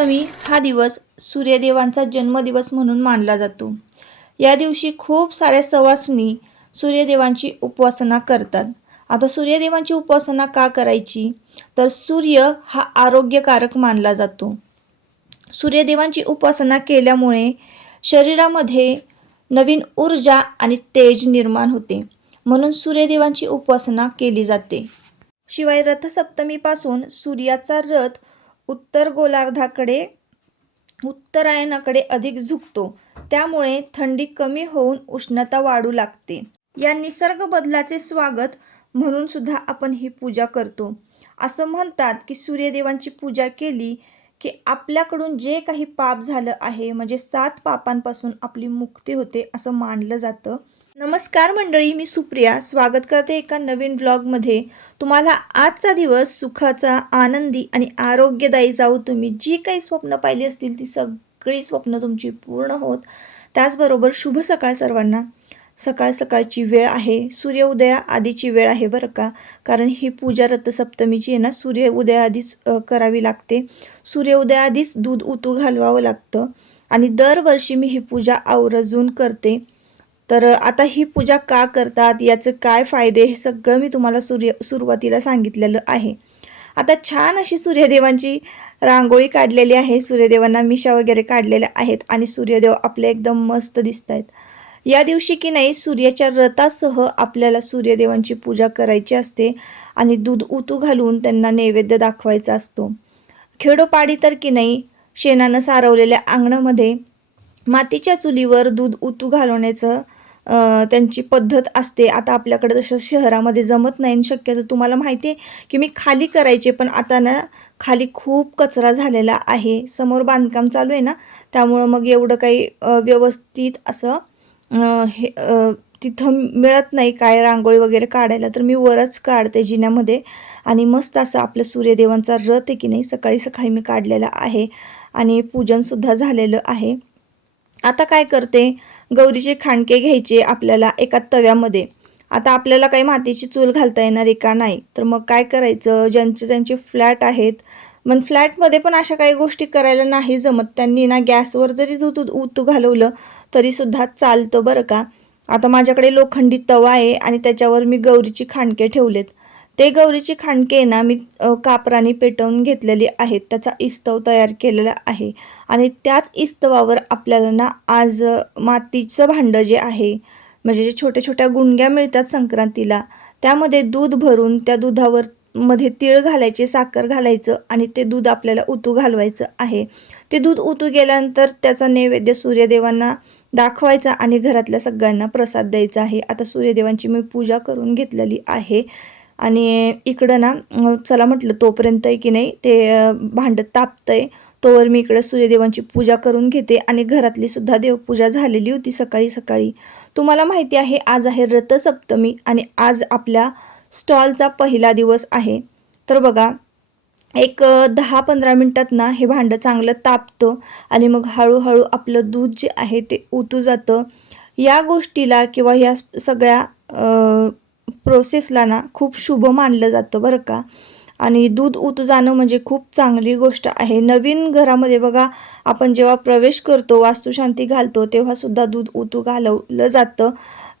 रथसप्तमी हा दिवस सूर्यदेवांचा जन्मदिवस म्हणून मानला जातो. या दिवशी खूप साऱ्या सवासणी सूर्यदेवांची उपासना करतात. आता सूर्यदेवांची उपासना का करायची? तर सूर्य हा आरोग्यकारक मानला जातो. सूर्यदेवांची उपासना केल्यामुळे शरीरामध्ये नवीन ऊर्जा आणि तेज निर्माण होते, म्हणून सूर्यदेवांची उपासना केली जाते. शिवाय रथसप्तमीपासून सूर्याचा रथ उत्तर गोलार्धाकडे उत्तरायणाकडे अधिक झुकतो, त्यामुळे थंडी कमी होऊन उष्णता वाढू लागते. या निसर्ग बदलाचे स्वागत म्हणून सुद्धा आपण ही पूजा करतो. असं म्हणतात की सूर्यदेवांची पूजा केली की आपल्याकडून जे काही पाप झालं आहे, म्हणजे 7 पापांपासून आपली मुक्ती होते असं मानलं जातं. नमस्कार मंडळी, मी सुप्रिया स्वागत करते एका नवीन ब्लॉगमध्ये. तुम्हाला आजचा दिवस सुखाचा, आनंदी आणि आरोग्यदायी जाऊ. तुम्ही जी काही स्वप्न पाहिली असतील ती सगळी स्वप्न तुमची पूर्ण होत. त्याचबरोबर शुभ सकाळ सर्वांना. सकाळ सकाळची वेळ आहे, सूर्य उदया आधीची वेळ आहे बरं का, कारण ही पूजा रथसप्तमीची आहे ना, सूर्य उदयाआधीच करावी लागते. सूर्य उदयाआधीच दूध उतू घालवावं लागतं आणि दरवर्षी मी ही पूजा आवर्जून करते. तर आता ही पूजा का करतात, याचे काय फायदे, हे सगळं मी तुम्हाला सुरुवातीला सांगितलेलं आहे. आता छान अशी सूर्यदेवांची रांगोळी काढलेली आहे. सूर्यदेवांना मिशा वगैरे काढलेल्या आहेत आणि सूर्यदेव आपले एकदम मस्त दिसत आहेत. या दिवशी की नाही सूर्याच्या रथासह आपल्याला सूर्यदेवांची पूजा करायची असते आणि दूध उतू घालून त्यांना नैवेद्य दाखवायचा असतो. खेडोपाडी तर की नाही शेणानं सारवलेल्या अंगणामध्ये मातीच्या चुलीवर दूध उतू घालवण्याचं त्यांची पद्धत असते. आता आपल्याकडे जसं शहरामध्ये जमत नाही, शक्यतो तुम्हाला माहिती आहे की मी खाली करायचे, पण आता ना खाली खूप कचरा झालेला आहे. समोर बांधकाम चालू आहे ना, त्यामुळं मग एवढं काही व्यवस्थित असं तिथं मिळत नाही काय रांगोळी वगैरे काढायला. तर मी वरच काढते जिन्यामध्ये आणि मस्त असं आपलं सूर्यदेवांचा रथ आहे की नाही सकाळी सकाळी मी काढलेला आहे आणि पूजनसुद्धा झालेलं आहे. आता काय करते, गौरीचे खांडके घ्यायचे आपल्याला एका तव्यामध्ये. आता आपल्याला काही मातीची चूल घालता येणार आहे का? नाही. तर मग काय करायचं, ज्यांचे फ्लॅट आहेत, मग फ्लॅटमध्ये पण अशा काही गोष्टी करायला नाही जमत, त्यांनी ना गॅसवर जरी दूध उतू घालवलं तरीसुद्धा चालतं बरं का. आता माझ्याकडे लोखंडी तवा आहे आणि त्याच्यावर मी गौरीची खांडके ठेवलेत. ते गौरीची खांडके ना मी कापराने पेटवून घेतलेली आहेत. त्याचा इस्तव तयार केलेला आहे आणि त्याच इस्तवावर आपल्याला ना आज मातीचं भांडं जे आहे, म्हणजे जे छोट्या छोट्या गुंड्या मिळतात संक्रांतीला, त्यामध्ये दूध भरून त्या दुधावर मध्ये तीळ घालायचे, साखर घालायचं आणि ते दूध आपल्याला उतू घालवायचं आहे. ते दूध उतू गेल्यानंतर त्याचा नैवेद्य सूर्यदेवांना दाखवायचा आणि घरातल्या सगळ्यांना प्रसाद द्यायचा आहे. आता सूर्यदेवांची मी पूजा करून घेतलेली आहे आणि इकडं ना चला म्हटलं तोपर्यंत आहे की नाही ते भांडं तापतंय, तोवर मी इकडं सूर्यदेवांची पूजा करून घेते आणि घरातली सुद्धा देवपूजा झालेली होती सकाळी सकाळी. तुम्हाला माहिती आहे आज आहे रथसप्तमी आणि आज आपल्या स्टॉलचा पहिला दिवस आहे. तर बघा, एक 10-15 मिनटात ना हे भांडं चांगलं तापतं आणि मग हळूहळू आपलं दूध जे आहे ते उतू जातं. या गोष्टीला किंवा या सगळ्या प्रोसेसला ना खूप शुभ मानलं जातं बरं का. आणि दूध उतू जाणं म्हणजे खूप चांगली गोष्ट आहे. नवीन घरामध्ये बघा, आपण जेव्हा प्रवेश करतो, वास्तुशांती घालतो, तेव्हासुद्धा दूध उतू घालवलं जातं.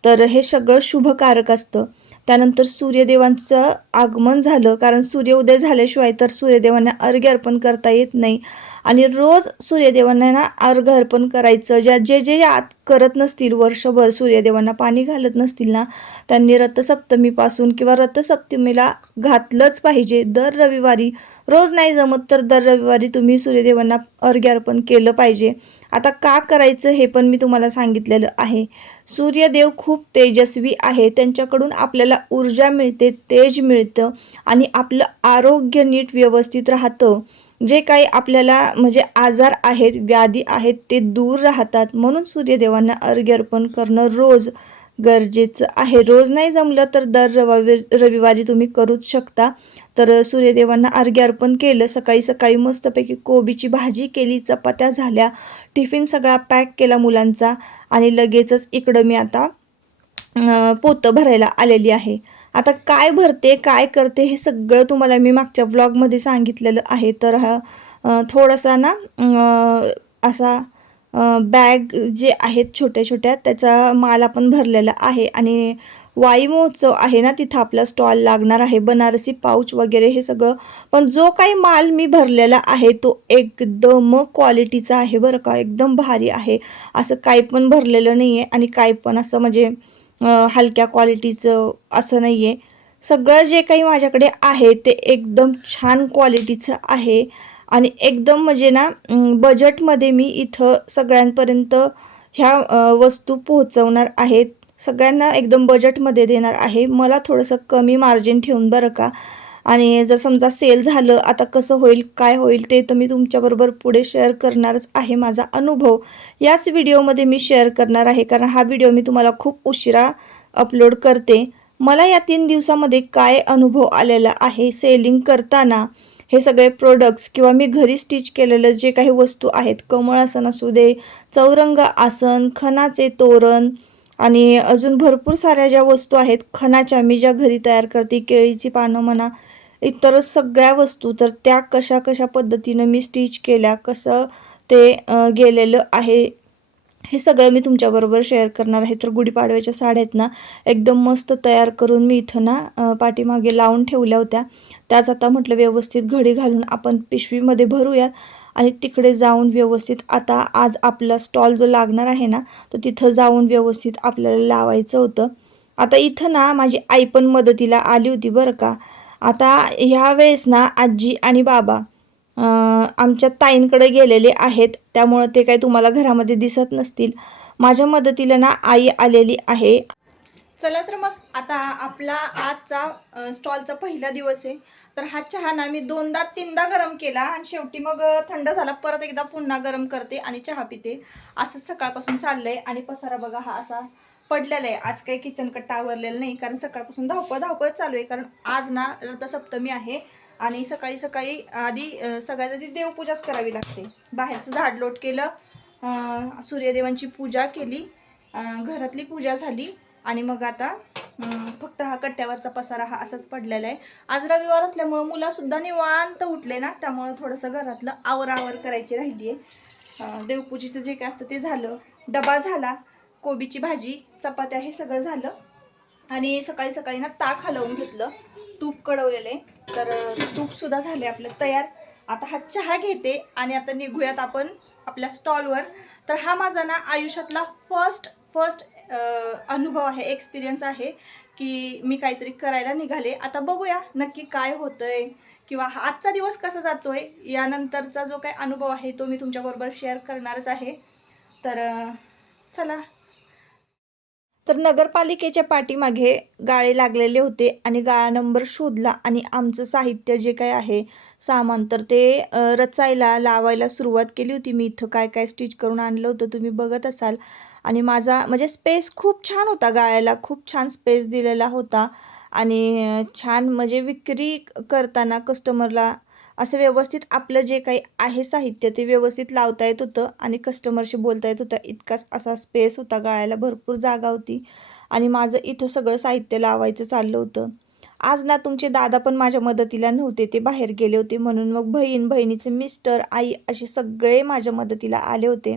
तर हे सगळं शुभकारक असतं. त्यानंतर सूर्यदेवांचं आगमन झालं, कारण सूर्योदय झाल्याशिवाय तर सूर्यदेवांना अर्घ्य अर्पण करता येत नाही आणि रोज सूर्यदेवांना ना अर्घ्य अर्पण करायचं. जे आत करत नसतील, वर्षभर सूर्यदेवांना पाणी घालत नसतील ना, त्यांनी रथसप्तमीपासून किंवा रथसप्तमीला घातलंच पाहिजे. दर रविवारी, रोज नाही जमत तर दर रविवारी तुम्ही सूर्यदेवांना अर्घ्य अर्पण केलं पाहिजे. आता का करायचं हे पण मी तुम्हाला सांगितलेलं आहे. सूर्यदेव खूप तेजस्वी आहे, त्यांच्याकडून आपल्याला ऊर्जा मिळते, तेज मिळतं आणि आपलं आरोग्य नीट व्यवस्थित राहतं. जे काही आपल्याला म्हणजे आजार आहेत, व्याधी आहेत, ते दूर राहतात. म्हणून सूर्यदेवांना अर्घ्य अर्पण करणं रोज गरजेचं आहे. रोज नाही जमलं तर दर रविवारी तुम्ही करूच शकता. तर सूर्यदेवांना अर्घ्य अर्पण केलं. सकाळी सकाळी मस्तपैकी कोबीची भाजी केली, चपात्या झाल्या, टिफिन सगळा पॅक केला मुलांचा आणि लगेचच इकडं मी आता पोतं भरायला आलेली आहे. आता काय भरते, काय करते, हे सगळं तुम्हाला मी मागच्या व्लॉगमध्ये सांगितलेलं आहे. तर थोडासा ना असा बॅग जे आहेत छोट्या छोट्या त्याचा माल आपण भरलेला आहे. आणि वाई महोत्सव आहे ना, तिथं आपला स्टॉल लागणार आहे. बनारसी पाऊच वगैरे हे सगळं. पण जो काही माल मी भरलेला आहे तो एकदम क्वालिटीचा आहे बरं का, एकदम भारी आहे. असं काही पण भरलेलं नाही आहे आणि काही पण असं म्हणजे हलक्या क्वालिटीचं असं नाही आहे. सगळं जे काही माझ्याकडे आहे ते एकदम छान क्वालिटीचं आहे. आणि एकदम म्हणजे ना बजेटमध्ये मी इथं सगळ्यांपर्यंत ह्या वस्तू पोहोचवणार आहेत. सगळ्यांना एकदम बजेटमध्ये देणार आहे. मला थोडंसं कमी मार्जिन ठेवून बरं का. आणि जर समजा सेल झालं आता कसं होईल काय होईल ते तर मी तुमच्याबरोबर पुढे शेअर करणारच आहे. माझा अनुभव याच व्हिडिओमध्ये मी शेअर करणार आहे, कारण हा व्हिडिओ मी तुम्हाला खूप उशिरा अपलोड करते. मला या 3 दिवसामध्ये काय अनुभव आलेला आहे सेलिंग करताना, हे सगळे प्रोडक्ट्स किंवा मी घरी स्टिच केलेलं जे काही वस्तू आहेत, कमळ आसन असू दे, चौरंग आसन, खणाचे तोरण आणि अजून भरपूर साऱ्या ज्या वस्तू आहेत खणाच्या मी ज्या घरी तयार करते, केळीची पानं म्हणा, इतर सगळ्या वस्तू तर त्या कशा कशा पद्धतीनं मी स्टिच केल्या, कसं ते गेलेलं आहे हे सगळं मी तुमच्याबरोबर शेअर करणार आहे. तर गुढीपाडव्याच्या साड्या आहेत ना एकदम मस्त तयार करून मी इथं ना पाठीमागे लावून ठेवल्या होत्या. त्याच आता म्हटलं व्यवस्थित घडी घालून आपण पिशवीमध्ये भरूया आणि तिकडे जाऊन व्यवस्थित आता आज आपला स्टॉल जो लागणार आहे ना तो तिथं जाऊन व्यवस्थित आपल्याला लावायचं होतं. आता इथं ना माझी आई पण मदतीला आली होती बरं का. आता ह्या वेळेस ना आजी आणि बाबा आमच्या ताईंकडे गेलेले आहेत, त्यामुळे ते काही तुम्हाला घरामध्ये दिसत नसतील. माझ्या मदतीला ना आई आलेली आहे. चला तर मग आता आपला आजचा स्टॉलचा पहिला दिवस आहे. तर हा चहा ना मी 2दा 3दा गरम केला आणि शेवटी मग थंड झाला, परत एकदा पुन्हा गरम करते आणि चहा पिते. असं सकाळपासून चाललंय. आणि पसारा बघा हा असा पडलेला आहे. आज काही किचन कट्टा आवरलेला नाही, कारण सकाळपासून धावपळ चालू आहे. कारण आज ना रथसप्तमी आहे आणि सकाळी सकाळी आधी सगळ्यात आधी देवपूजाच करावी लागते. बाहेरचं झाडलोट केलं, सूर्यदेवांची पूजा केली, घरातली पूजा झाली आणि मग आता फक्त हा कट्ट्यावरचा पसारा हा असाच पडलेला आहे. आज रविवार असल्यामुळं मुलासुद्धा निवांत उठले ना, त्यामुळं थोडंसं घरातलं आवर करायची राहिली आहे. देवपूजेचं जे काय असतं ते झालं, डबा झाला, कोबीची भाजी, चपात्या हे सगळं झालं. आणि सकाळी सकाळी ना ताक हलवून घेतलं, तूप कडवलेले, तर तूपसुद्धा झाले आपलं तयार. आता हा चहा घेते आणि आता निघूयात आपण आपल्या स्टॉलवर. तर हा माझा ना आयुष्यातला फर्स्ट अनुभव आहे, एक्सपिरियन्स आहे की मी काहीतरी करायला निघाले. आता बघूया नक्की काय होतंय किंवा आजचा दिवस कसा जातोय, यानंतरचा जो काही अनुभव आहे तो मी तुमच्याबरोबर शेअर करणारच आहे. तर चला. तर नगरपालिकेच्या पाठीमागे गाळे लागलेले होते आणि गाळा नंबर शोधला आणि आमचं साहित्य जे काय आहे सामान तर ते रचायला लावायला सुरुवात केली होती. मी इथं काय काय स्टिच करून आणलं होतं तुम्ही बघत असाल. आणि माझा म्हणजे स्पेस खूप छान होता, गाळ्याला खूप छान स्पेस दिलेला होता. आणि छान म्हणजे विक्री करताना कस्टमरला असं व्यवस्थित आपलं जे काही आहे साहित्य ते व्यवस्थित लावता येत होतं आणि कस्टमरशी बोलता येत होतं. इतकाच असा स्पेस होता, गाळ्याला भरपूर जागा होती आणि माझं इथं सगळं साहित्य लावायचं चाललं होतं. आज ना तुमचे दादा पण माझ्या मदतीला नव्हते, ते बाहेर गेले होते. म्हणून मग बहिणीचे मिस्टर, आई असे सगळे माझ्या मदतीला आले होते.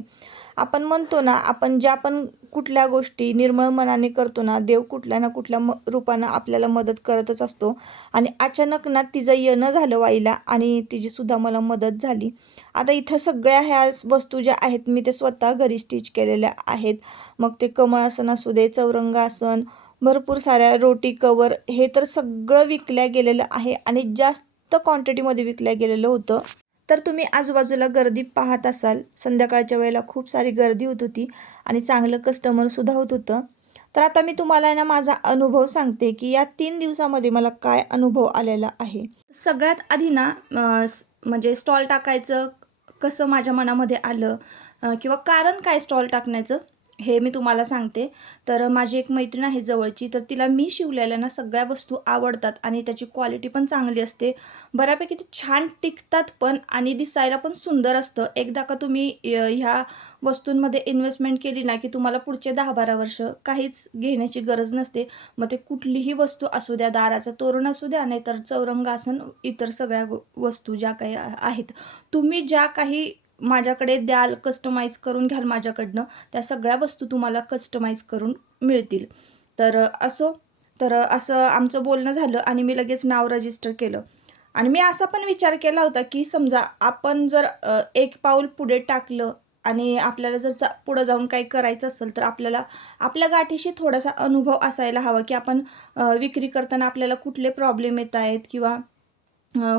आपण म्हणतो ना, आपण ज्या पण कुठल्या गोष्टी निर्मळ मनाने करतो ना, देव कुठल्या ना कुठल्या रूपानं आपल्याला मदत करतच असतो. आणि अचानक ना तिचं येणं झालं वाईला आणि तिची सुद्धा मला मदत झाली. आता इथं सगळ्या ह्या वस्तू ज्या आहेत मी ते स्वतः घरी स्टिच केलेल्या आहेत. मग ते कमळ आसन असू दे, चौरंग आसन, भरपूर साऱ्या रोटी कवर, हे तर सगळं विकल्या गेलेलं आहे आणि जास्त क्वांटिटीमध्ये विकल्या गेलेलं होतं. तर तुम्ही आजूबाजूला गर्दी पाहत असाल, संध्याकाळच्या वेळेला खूप सारी गर्दी होत होती आणि चांगलं कस्टमरसुद्धा होत होतं. तर आता मी तुम्हाला ना माझा अनुभव सांगते की या 3 दिवसामध्ये मला काय अनुभव आलेला आहे. सगळ्यात आधी ना म्हणजे स्टॉल टाकायचं कसं माझ्या मनामध्ये आलं, किंवा कारण काय स्टॉल टाकण्याचं हे मी तुम्हाला सांगते. तर माझी एक मैत्रीण आहे जवळची, तर तिला मी शिवलेल्या ना सगळ्या वस्तू आवडतात आणि त्याची क्वालिटी पण चांगली असते. बऱ्यापैकी ते छान टिकतात पण आणि दिसायला पण सुंदर असतं. एकदा का तुम्ही ह्या वस्तूंमध्ये इन्व्हेस्टमेंट केली ना, की तुम्हाला पुढचे 10-12 वर्ष काहीच घेण्याची गरज नसते. मग ते कुठलीही वस्तू असू द्या, दाराचं तोरण असू द्या, नाहीतर चौरंगासन, इतर सगळ्या वस्तू ज्या काही आहेत. तुम्ही ज्या काही माझ्याकडे द्याल, कस्टमाइज करून घ्याल माझ्याकडनं, त्या सगळ्या वस्तू तुम्हाला कस्टमाइज करून मिळतील. असं आमचं बोलणं झालं आणि मी लगेच नाव रजिस्टर केलं. आणि मी असा पण विचार केला होता, की समजा आपण जर एक पाऊल पुढे टाकलं आणि आपल्याला जर पुढं जाऊन काही करायचं असेल, तर आपल्याला आपल्या गाठीशी थोडासा अनुभव असायला हवा, की आपण विक्री करताना आपल्याला कुठले प्रॉब्लेम येत आहेत किंवा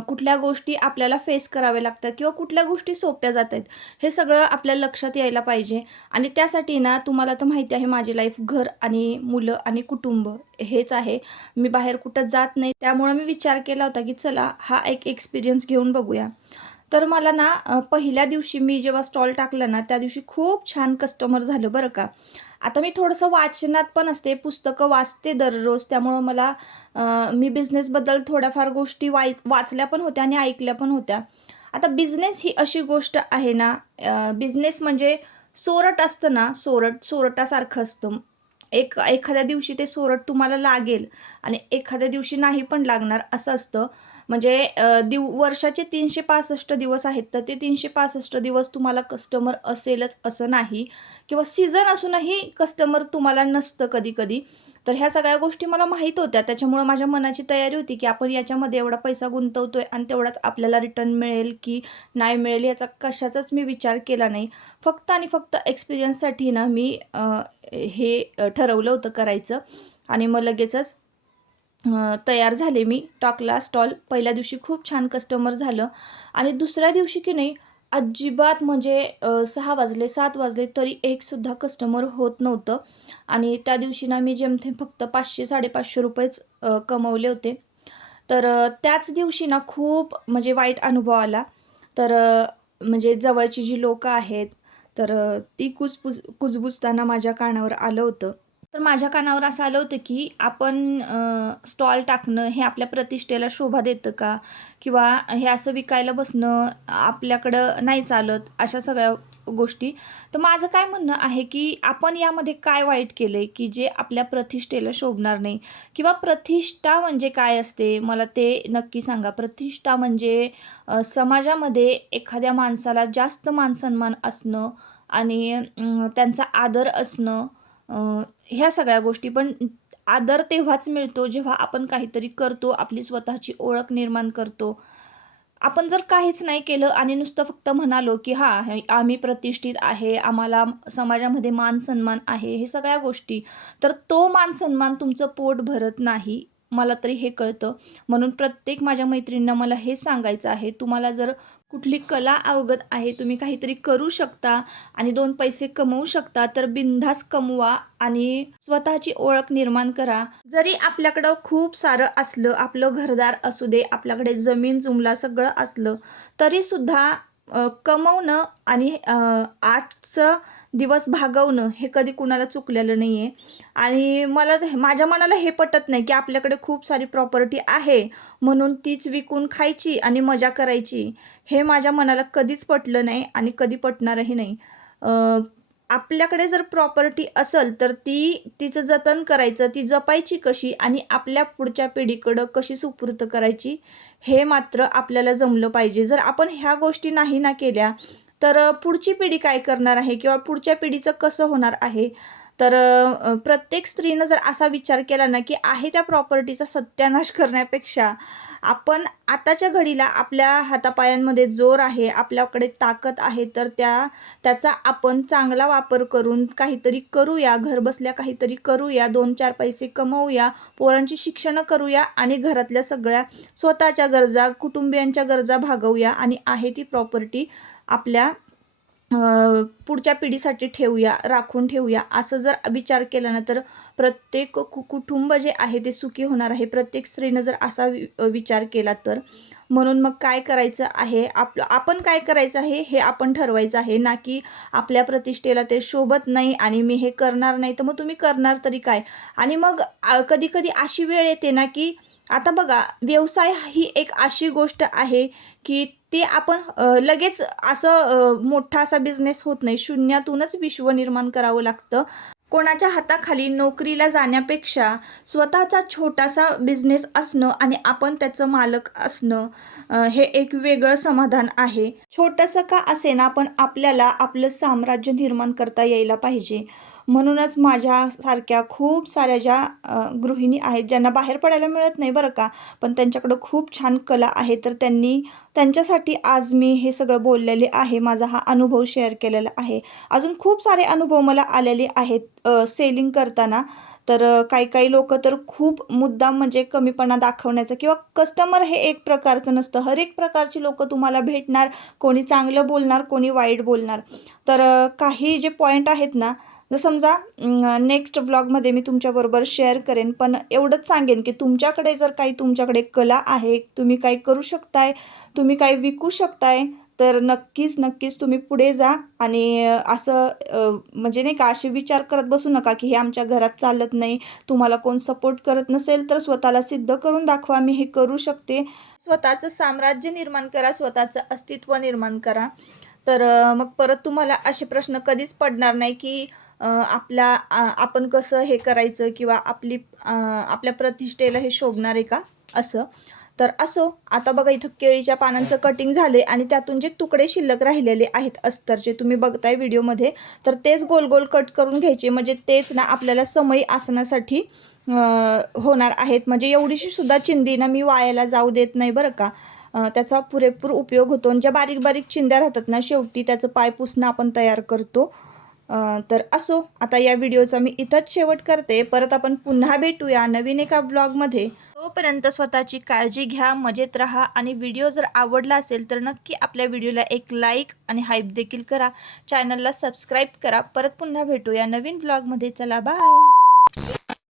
कुठल्या गोष्टी आपल्याला फेस कराव्या लागतात किंवा कुठल्या गोष्टी सोप्या जात आहेत, हे सगळं आपल्या लक्षात यायला पाहिजे. आणि त्यासाठी ना तुम्हाला तर माहिती आहे माझी लाईफ घर आणि मुलं आणि कुटुंब हेच आहे. मी बाहेर कुठं जात नाही. त्यामुळं मी विचार केला होता, की चला हा एक एक्सपिरियन्स घेऊन बघूया. तर मला ना पहिल्या दिवशी मी जेव्हा स्टॉल टाकला ना, त्या दिवशी खूप छान कस्टमर झालं बरं का. आता मी थोडंसं वाचनात पण असते, पुस्तकं वाचते दररोज. त्यामुळं मला मी बिझनेसबद्दल थोड्याफार गोष्टी वाचल्या पण होत्या आणि ऐकल्या पण होत्या. आता बिझनेस ही अशी गोष्ट आहे ना, बिझनेस म्हणजे सोरट असतं ना, सोरटासारखं असतं. एखाद्या दिवशी ते सोरट तुम्हाला लागेल आणि एखाद्या दिवशी नाही पण लागणार असं असतं. म्हणजे वर्षाचे 365 दिवस आहेत, तर ते 365 दिवस तुम्हाला कस्टमर असेलच असं नाही किंवा सीझन असूनही कस्टमर तुम्हाला नसतं कधी-कधी. तर ह्या सगळ्या गोष्टी मला माहीत होत्या. त्याच्यामुळं माझ्या मनाची तयारी होती, की आपण याच्यामध्ये एवढा पैसा गुंतवतोय आणि तेवढाच आपल्याला रिटर्न मिळेल की नाही मिळेल याचा कशाचाच मी विचार केला नाही. फक्त आणि फक्त एक्सपिरियन्ससाठी ना मी ठरवलं होतं करायचं आणि मग लगेचच तयार झाले मी. टाकला स्टॉल. पहिल्या दिवशी खूप छान कस्टमर झालं आणि दुसऱ्या दिवशी की नाही अजिबात म्हणजे 6 वाजले, 7 वाजले तरी एकसुद्धा कस्टमर होत नव्हतं आणि त्या दिवशी ना मी जेमतेम फक्त 500-550 कमवले होते. तर त्याच दिवशी ना खूप म्हणजे वाईट अनुभव आला. तर म्हणजे जवळची जी लोकं आहेत, तर ती कुजबुजताना माझ्या कानावर आलं होतं. तर माझ्या कानावर असं आलं होतं, की आपण स्टॉल टाकणं हे आपल्या प्रतिष्ठेला शोभा देतं का? किंवा हे असं विकायला बसणं आपल्याकडं नाही चालत, अशा सगळ्या गोष्टी. तर माझं काय म्हणणं आहे, की आपण यामध्ये काय वाईट केलंय, की जे आपल्या प्रतिष्ठेला शोभणार नाही? किंवा प्रतिष्ठा म्हणजे काय असते? मला ते नक्की सांगा. प्रतिष्ठा म्हणजे समाजामध्ये एखाद्या माणसाला जास्त मानसन्मान असणं आणि त्यांचा आदर असणं, ह्या सगळ्या गोष्टी. पण आदर तेव्हाच मिळतो जेव्हा आपण काहीतरी करतो, आपली स्वतःची ओळख निर्माण करतो. आपण जर काहीच नाही केलं आणि नुसतं फक्त म्हणालो, की हां, आम्ही प्रतिष्ठित आहे, आम्हाला समाजामध्ये मान-सन्मान आहे, हे सगळ्या गोष्टी, तर तो मान-सन्मान तुमचं पोट भरत नाही. मला तरी हे कळतं. म्हणून प्रत्येक माझ्या मैत्रिणींना मला हेच सांगायचं आहे, तुम्हाला जर कुठली कला अवगत आहे, तुम्ही काहीतरी करू शकता आणि 2 पैसे कमवू शकता, तर बिनधास्त कमवा आणि स्वतःची ओळख निर्माण करा. जरी आपल्याकडं खूप सारं असलं, आपलं घरदार असू दे, आपल्याकडे जमीन जुमला सगळं असलं, तरीसुद्धा कमवणं आणि आजचं दिवस भागवणं हे कधी कुणाला चुकलेलं नाही आहे. आणि माझ्या मनाला हे पटत नाही, की आपल्याकडे खूप सारी प्रॉपर्टी आहे, म्हणून तीच विकून खायची आणि मजा करायची. हे माझ्या मनाला कधीच पटलं नाही आणि कधी पटणारही नाही. आपल्याकडे जर प्रॉपर्टी असेल तर तिचं जतन करायचं, ती जपायची कशी आणि आपल्या पुढच्या पिढीकडं कशी सुपूर्त करायची, हे मात्र आपल्याला जमलं पाहिजे. जर आपण ह्या गोष्टी नाही ना केल्या, तर पुढची पिढी काय करणार आहे किंवा पुढच्या पिढीचं कसं होणार आहे? तर प्रत्येक स्त्रीनं जर असा विचार केला ना, की आहे त्या प्रॉपर्टीचा सत्यानाश करण्यापेक्षा आपण आताच्या घडीला आपल्या हातापायांमध्ये जोर आहे, आपल्याकडे ताकद आहे, तर त्याचा आपण चांगला वापर करून काहीतरी करूया, घरबसल्या काहीतरी करूया, 2-4 पैसे कमवूया, पोरांची शिक्षणं करूया आणि घरातल्या सगळ्या स्वतःच्या गरजा, कुटुंबियांच्या गरजा भागवूया आणि आहे ती प्रॉपर्टी आपल्या पुढच्या पिढीसाठी ठेवूया, राखून ठेवूया. असं जर विचार केला ना, तर प्रत्येक कुटुंब जे आहे ते सुखी होणार आहे. प्रत्येक स्त्रीनं जर असा विचार केला तर. म्हणून मग काय करायचं आहे, आपण काय करायचं आहे हे आपण ठरवायचं आहे, ना की आपल्या प्रतिष्ठेला ते शोभत नाही आणि मी हे करणार नाही, तर मग तुम्ही करणार तरी काय. आणि मग कधी कधी अशी वेळ येते ना की आता बघा, व्यवसाय ही एक अशी गोष्ट आहे की ते आपण लगेच असं मोठा असा बिझनेस होत नाही, शून्यातूनच विश्व निर्माण करावं लागतं. कोणाच्या हाताखाली नोकरीला जाण्यापेक्षा स्वतःचा छोटासा बिझनेस असणं आणि आपण त्याचं मालक असणं, हे एक वेगळं समाधान आहे. छोटंसं का असेना, पण आपल्याला आपलं साम्राज्य निर्माण करता यायला पाहिजे. म्हणूनच माझ्यासारख्या खूप साऱ्या ज्या गृहिणी आहेत, ज्यांना बाहेर पडायला मिळत नाही बरं का, पण त्यांच्याकडं खूप छान कला आहे, तर त्यांच्यासाठी आज मी हे सगळं बोललेले आहे. माझा हा अनुभव शेअर केलेला आहे. अजून खूप सारे अनुभव मला आलेले आहेत सेलिंग करताना. तर काही काही लोकं तर खूप मुद्दाम म्हणजे कमीपणा दाखवण्याचं, किंवा कस्टमर हे एक प्रकारचं नसतं, हर एक प्रकारची लोकं तुम्हाला भेटणार. कोणी चांगलं बोलणार, कोणी वाईट बोलणार. तर काही जे पॉईंट आहेत ना, जर समजा नेक्स्ट ब्लॉगमध्ये मी तुमच्याबरोबर शेअर करेन, पण एवढंच सांगेन की तुमच्याकडे जर काही तुमच्याकडे कला आहे, तुम्ही काही करू शकताय, तुम्ही काही विकू शकताय, तर नक्कीच नक्कीच तुम्ही पुढे जा. आणि असं म्हणजे नाही का, असे विचार करत बसू नका की हे आमच्या घरात चालत नाही, तुम्हाला कोण सपोर्ट करत नसेल तर स्वतःला सिद्ध करून दाखवा, मी हे करू शकते. स्वतःचं साम्राज्य निर्माण करा, स्वतःचं अस्तित्व निर्माण करा. तर मग परत तुम्हाला असे प्रश्न कधीच पडणार नाही की आपण कसं हे करायचं, किंवा आपल्या प्रतिष्ठेला हे शोभणार आहे का असं. तर असो, आता बघा इथं केळीच्या पानांचं कटिंग झाले आणि त्यातून जे तुकडे शिल्लक राहिलेले आहेत अस्तरचे, तुम्ही बघताय व्हिडिओमध्ये, तर तेच गोल गोल कट करून घ्यायचे, म्हणजे तेच ना आपल्याला समई आसनासाठी होणार आहेत. म्हणजे एवढीशी सुद्धा चिंदी ना मी वायाला जाऊ देत नाही बरं का. त्याचा पुरेपूर उपयोग होतो. आणि ज्या बारीक बारीक चिंध्या राहतात ना, शेवटी त्याचं पायपुसणं आपण तयार करतो. तर असो, आता या व्हिडिओचा मी इथंच शेवट करते. परत आपण पुन्हा भेटूया नवीन एका ब्लॉगमध्ये. तोपर्यंत स्वतःची काळजी घ्या, मजेत राहा. आणि व्हिडिओ जर आवडला असेल तर नक्की आपल्या व्हिडिओला एक लाईक आणि हाईप देखील करा. चॅनलला सबस्क्राईब करा. परत पुन्हा भेटूया नवीन ब्लॉगमध्ये. चला बाय.